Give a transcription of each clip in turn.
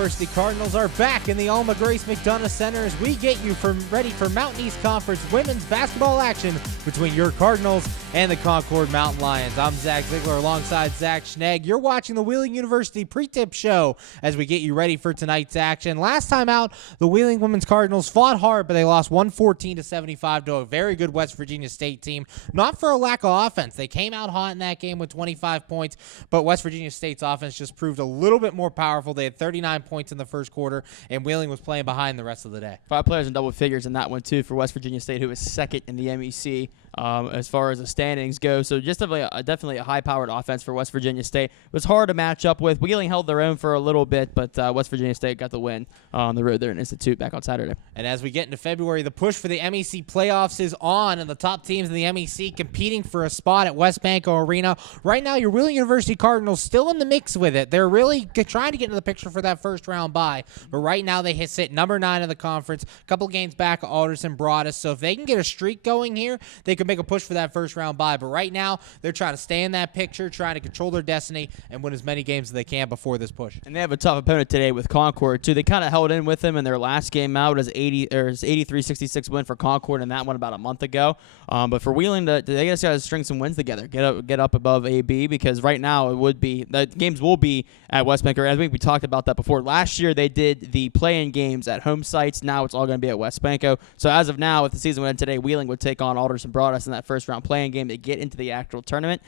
University Cardinals are back in the Alma Grace McDonough Center as we get you ready for Mountain East Conference women's basketball action between your Cardinals and the Concord Mountain Lions. I'm Zach Zigler alongside Zach Schnegg. You're watching the Wheeling University pre-tip show as we get you ready for tonight's action. Last time out, the Wheeling women's Cardinals fought hard, but they lost 114-75 to a very good West Virginia State team. Not for a lack of offense. They came out hot in that game with 25 points, but West Virginia State's offense just proved a little bit more powerful. They had 39 points in the first quarter, and Wheeling was playing behind the rest of the day. 5 players in double figures in that one, too, for West Virginia State, who was second in the MEC as far as the standings go. So just definitely a high-powered offense for West Virginia State. It was hard to match up with. Wheeling held their own for a little bit, but West Virginia State got the win on the road there in Institute back on Saturday. And as we get into February, the push for the MEC playoffs is on, and the top teams in the MEC competing for a spot at West Banco Arena. Right now, your Wheeling University Cardinals still in the mix with it. They're really trying to get into the picture for that first-round bye, but right now they sit number 9 in the conference, a couple games back of Alderson Broadus. So if they can get a streak going here, they could make a push for that first-round bye. But right now, they're trying to stay in that picture, trying to control their destiny, and win as many games as they can before this push. And they have a tough opponent today with Concord, too. They kind of held in with them in their last game out as 83-66 win for Concord, and that one about a month ago. But for Wheeling, they just got to string some wins together, get up above AB, because right now the games will be at West Banco. I think we talked about that before. Last year, they did the play-in games at home sites. Now it's all going to be at West Banco. So as of now, if the season went today, Wheeling would take on Alderson Broadus in that first-round play-in game to get into the actual tournament.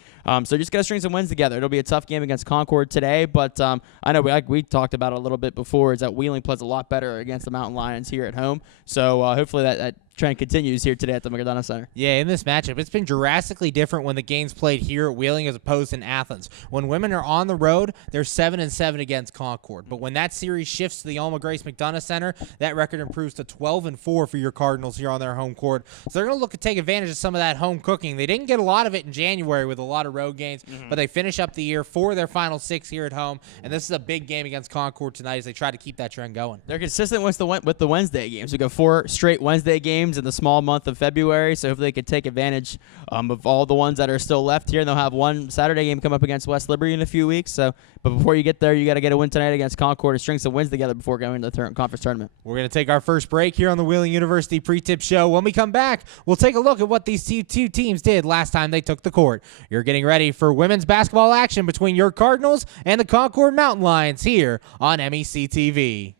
So just got to string some wins together. It'll be a tough game against Concord today, but I know we talked about it a little bit before, is that Wheeling plays a lot better against the Mountain Lions here at home. So hopefully that trend continues here today at the McDonough Center. Yeah, in this matchup, it's been drastically different when the game's played here at Wheeling as opposed in Athens. When women are on the road, they're 7-7 against Concord. But when that series shifts to the Alma Grace McDonough Center, that record improves to 12-4 for your Cardinals here on their home court. So they're going to look to take advantage of some of that home cooking. They didn't get a lot of it in January with a lot of road games, but they finish up the year for their final 6 here at home. And this is a big game against Concord tonight as they try to keep that trend going. They're consistent with the Wednesday games. We got 4 straight Wednesday games in the small month of February, so hopefully they can take advantage of all the ones that are still left here. And they'll have one Saturday game come up against West Liberty in a few weeks. But before you get there, you got to get a win tonight against Concord and string some wins together before going to the conference tournament. We're going to take our first break here on the Wheeling University pre-tip show. When we come back, we'll take a look at what these two teams did last time they took the court. You're getting ready for women's basketball action between your Cardinals and the Concord Mountain Lions here on MEC TV.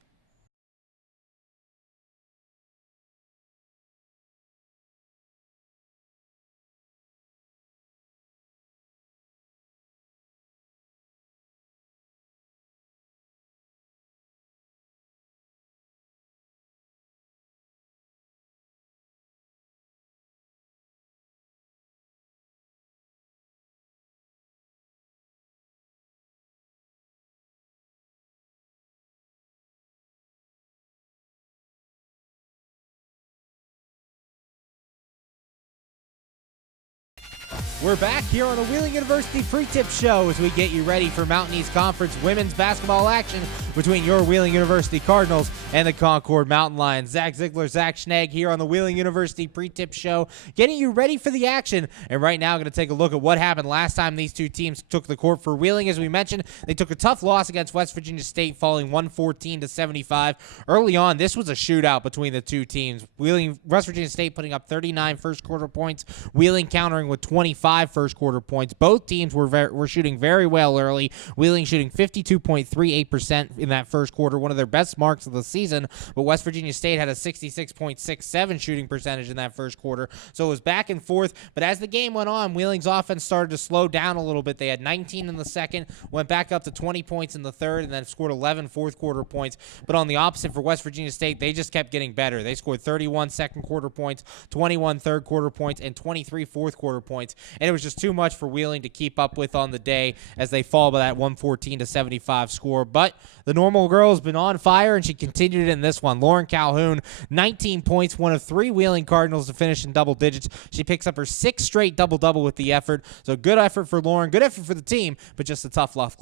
We're back here on the Wheeling University pre-tip show as we get you ready for Mountain East Conference women's basketball action between your Wheeling University Cardinals and the Concord Mountain Lions. Zach Zigler, Zach Schnegg here on the Wheeling University pre-tip show, getting you ready for the action. And right now, I'm going to take a look at what happened last time these two teams took the court. For Wheeling, as we mentioned, they took a tough loss against West Virginia State, falling 114-75. Early on, this was a shootout between the two teams. West Virginia State putting up 39 first quarter points, Wheeling countering with 25 first quarter points. Both teams were shooting very well early. Wheeling shooting 52.38% in that first quarter, one of their best marks of the season, but West Virginia State had a 66.67 shooting percentage in that first quarter. So it was back and forth, but as the game went on, Wheeling's offense started to slow down a little bit. They had 19 in the second, went back up to 20 points in the third, and then scored 11 fourth quarter points. But on the opposite for West Virginia State, they just kept getting better. They scored 31 second quarter points, 21 third quarter points, and 23 fourth quarter points. And it was just too much for Wheeling to keep up with on the day as they fall by that 114-75 score. But the normal girl has been on fire, and she continued in this one. Lauren Calhoun, 19 points, one of 3 Wheeling Cardinals to finish in double digits. She picks up her 6th straight double-double with the effort. So good effort for Lauren, good effort for the team, but just a tough loss.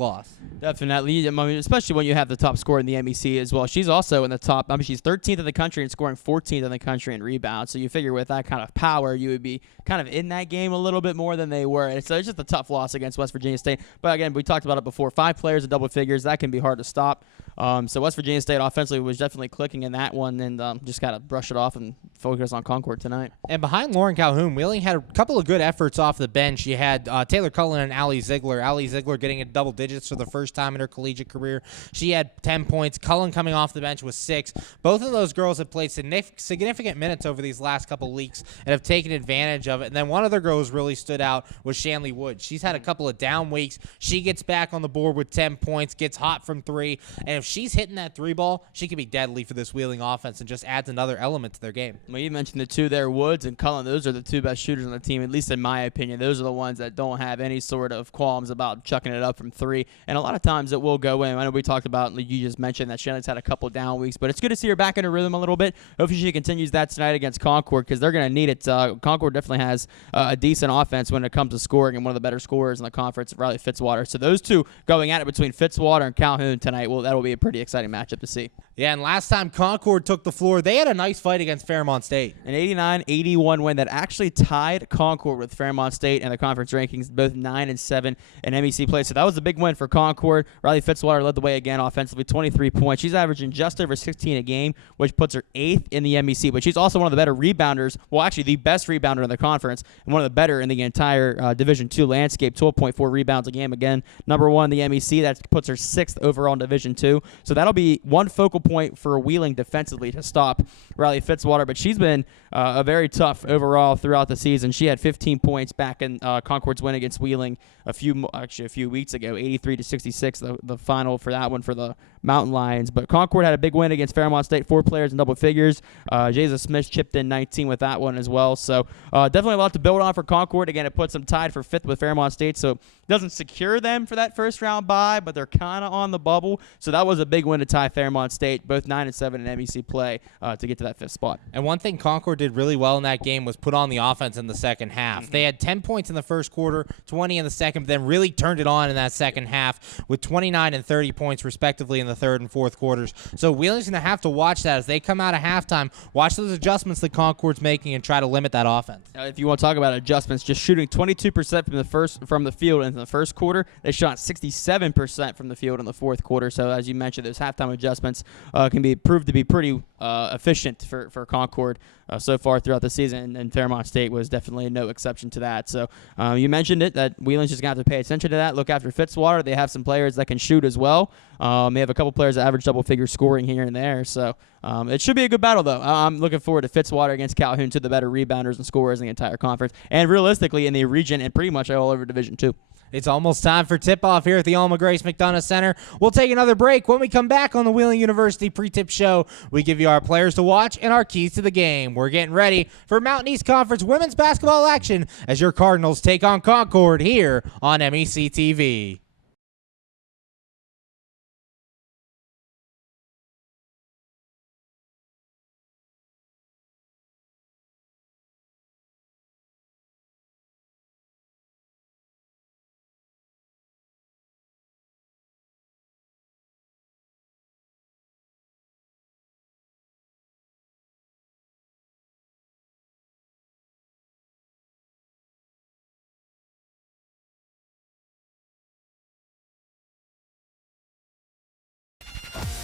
Definitely, I mean, especially when you have the top scorer in the MEC as well. She's also in the top. I mean, she's 13th in the country and scoring 14th in the country in rebounds. So you figure with that kind of power, you would be kind of in that game a little bit more than they were. And so it's just a tough loss against West Virginia State. But again, we talked about it before. 5 players in double figures, that can be hard to stop. So West Virginia State offensively was definitely clicking in that one, and just got to brush it off and focus on Concord tonight. And behind Lauren Calhoun, Wheeling had a couple of good efforts off the bench. You had Taylor Cullen and Allie Zigler. Allie Zigler getting into double digits for the first time in her collegiate career. She had 10 points. Cullen coming off the bench with 6. Both of those girls have played significant minutes over these last couple weeks and have taken advantage of it. And then one of their girls really stood out was Shanley Wood. She's had a couple of down weeks. She gets back on the board with 10 points, gets hot from 3, and if she's hitting that 3 ball, she could be deadly for this Wheeling offense and just adds another element to their game. Well, you mentioned the two there, Woods and Cullen. Those are the two best shooters on the team, at least in my opinion. Those are the ones that don't have any sort of qualms about chucking it up from 3, and a lot of times it will go in. I know we talked about, you just mentioned that Shanley's had a couple down weeks, but it's good to see her back in her rhythm a little bit. Hopefully she continues that tonight against Concord, because they're going to need it. Concord definitely has a decent offense when it comes to scoring, and one of the better scorers in the conference, Riley Fitzwater. So those two going at it between Fitzwater and Calhoun tonight, well, that'll be a pretty exciting matchup to see. Yeah, and last time Concord took the floor, they had a nice fight against Fairmont State. An 89-81 win that actually tied Concord with Fairmont State and the conference rankings, both 9-7 in MEC play. So that was a big win for Concord. Riley Fitzwater led the way again offensively, 23 points. She's averaging just over 16 a game, which puts her 8th in the MEC. But she's also one of the better rebounders, well, actually the best rebounder in the conference, and one of the better in the entire Division II landscape, 12.4 rebounds a game. Again, number 1 in the MEC. That puts her 6th overall in Division II. So that'll be one focal point for Wheeling defensively to stop Riley Fitzwater. But she's been a very tough overall throughout the season. She had 15 points back in Concord's win against Wheeling a few weeks ago, 83-66, the final for that one for the Mountain Lions. But Concord had a big win against Fairmont State, 4 players in double figures. Jayza Smith chipped in 19 with that one as well. So definitely a lot to build on for Concord. Again, it puts them tied for 5th with Fairmont State, so it doesn't secure them for that first round bye, but they're kind of on the bubble. So that was a big win to tie Fairmont State, both 9-7 in MEC play to get to that 5th spot. And one thing Concord did really well in that game was put on the offense in the second half. They had 10 points in the first quarter, 20 in the second, but then really turned it on in that second half with 29 and 30 points respectively in the third and fourth quarters. So Wheeling's going to have to watch that as they come out of halftime, watch those adjustments that Concord's making and try to limit that offense. If you want to talk about adjustments, just shooting 22% from the field in the first quarter, they shot 67% from the field in the fourth quarter. So as you mentioned, those halftime adjustments can be proved to be pretty efficient for Concord so far throughout the season, and Fairmont State was definitely no exception to that. So you mentioned it, that Wheeling's just going to have to pay attention to that, look after Fitzwater. They have some players that can shoot as well. They have a couple players that average double-figure scoring here and there. So it should be a good battle, though. I'm looking forward to Fitzwater against Calhoun, two of the better rebounders and scorers in the entire conference, and realistically in the region and pretty much all over Division II. It's almost time for tip-off here at the Alma Grace McDonough Center. We'll take another break. When we come back on the Wheeling University Pre-Tip Show, we give you our players to watch and our keys to the game. We're getting ready for Mountain East Conference women's basketball action as your Cardinals take on Concord here on MEC TV.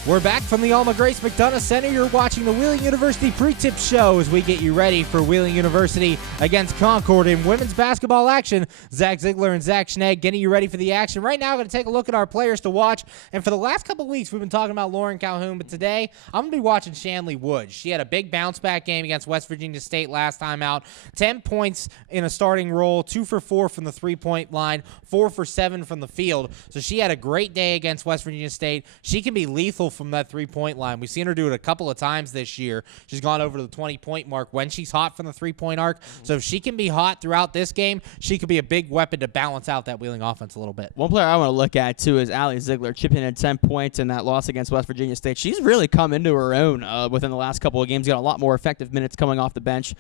We're back from the Alma Grace McDonough Center. You're watching the Wheeling University Pre-Tip Show as we get you ready for Wheeling University against Concord in women's basketball action. Zach Zigler and Zach Schnegg getting you ready for the action. Right now, I'm going to take a look at our players to watch. And for the last couple of weeks, we've been talking about Lauren Calhoun, but today, I'm going to be watching Shanley Wood. She had a big bounce-back game against West Virginia State last time out. 10 points in a starting role, 2 for 4 from the three-point line, 4 for 7 from the field. So she had a great day against West Virginia State. She can be lethal from that three-point line. We've seen her do it a couple of times this year. She's gone over the 20-point mark when she's hot from the three-point arc. So if she can be hot throughout this game, she could be a big weapon to balance out that Wheeling offense a little bit. One player I want to look at, too, is Allie Zigler, chipping in 10 points in that loss against West Virginia State. She's really come into her own within the last couple of games. Got a lot more effective minutes coming off the bench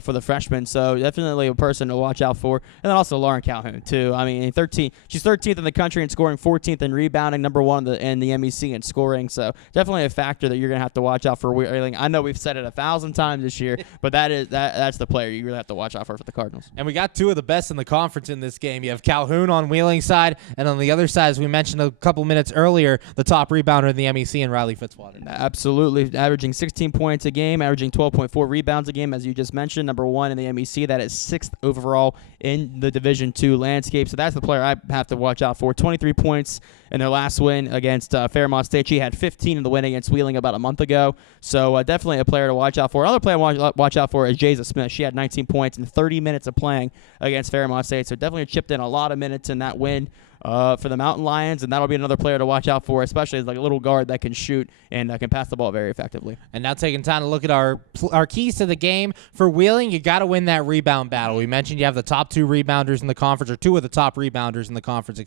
for the freshman. So definitely a person to watch out for. And then also Lauren Calhoun, too. I mean, she's 13th in the country in scoring, 14th in rebounding, number 1 in the MEC in scoring. So definitely a factor that you're going to have to watch out for Wheeling. I know we've said it 1,000 times this year, but that's the player you really have to watch out for the Cardinals. And we got two of the best in the conference in this game. You have Calhoun on Wheeling's side, and on the other side, as we mentioned a couple minutes earlier, the top rebounder in the MEC and Riley Fitzwater. Absolutely, averaging 16 points a game, averaging 12.4 rebounds a game, as you just mentioned. Number 1 in the MEC. That is 6th overall in the Division II landscape. So that's the player I have to watch out for. 23 points in their last win against Fairmont State. She had 15 in the win against Wheeling about a month ago. So definitely a player to watch out for. Another player to watch out for is Jayza Smith. She had 19 points in 30 minutes of playing against Fairmont State. So definitely chipped in a lot of minutes in that win for the Mountain Lions, and that'll be another player to watch out for, especially as like a little guard that can shoot and can pass the ball very effectively. And now taking time to look at our keys to the game. For Wheeling, you got to win that rebound battle. We mentioned you have the top 2 rebounders in the conference, or 2 of the top rebounders in the conference,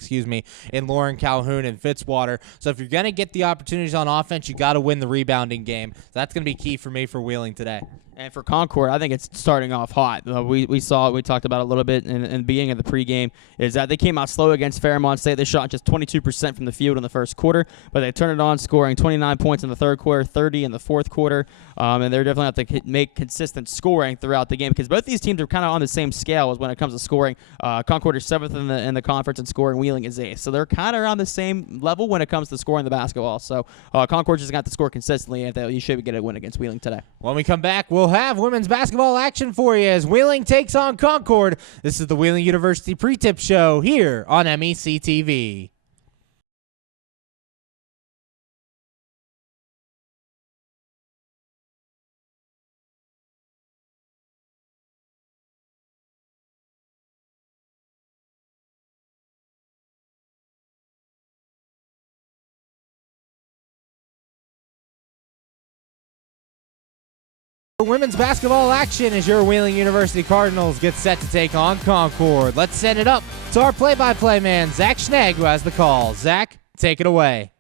in Lauren Calhoun and Fitzwater. So if you're going to get the opportunities on offense, you got to win the rebounding game. So that's going to be key for me for Wheeling today. And for Concord, I think it's starting off hot. We saw it. We talked about it a little bit in the beginning of the pregame, is that they came out slow against Fairmont State. They shot just 22% from the field in the first quarter, but they turned it on, scoring 29 points in the third quarter, 30 in the fourth quarter. And they're definitely have to make consistent scoring throughout the game, because both these teams are kind of on the same scale as when it comes to scoring. Concord is 7th in the conference in scoring. Wheeling is 8th. So they're kind of on the same level when it comes to scoring the basketball. So Concord just got to score consistently, and you should get a win against Wheeling today. When we come back, we'll have women's basketball action for you as Wheeling takes on Concord. This is the Wheeling University Pre-Tip Show here on MEC TV. Women's basketball action as your Wheeling University Cardinals get set to take on Concord. Let's send it up to our play-by-play man, Zach Schnegg, who has the call. Zach, take it away.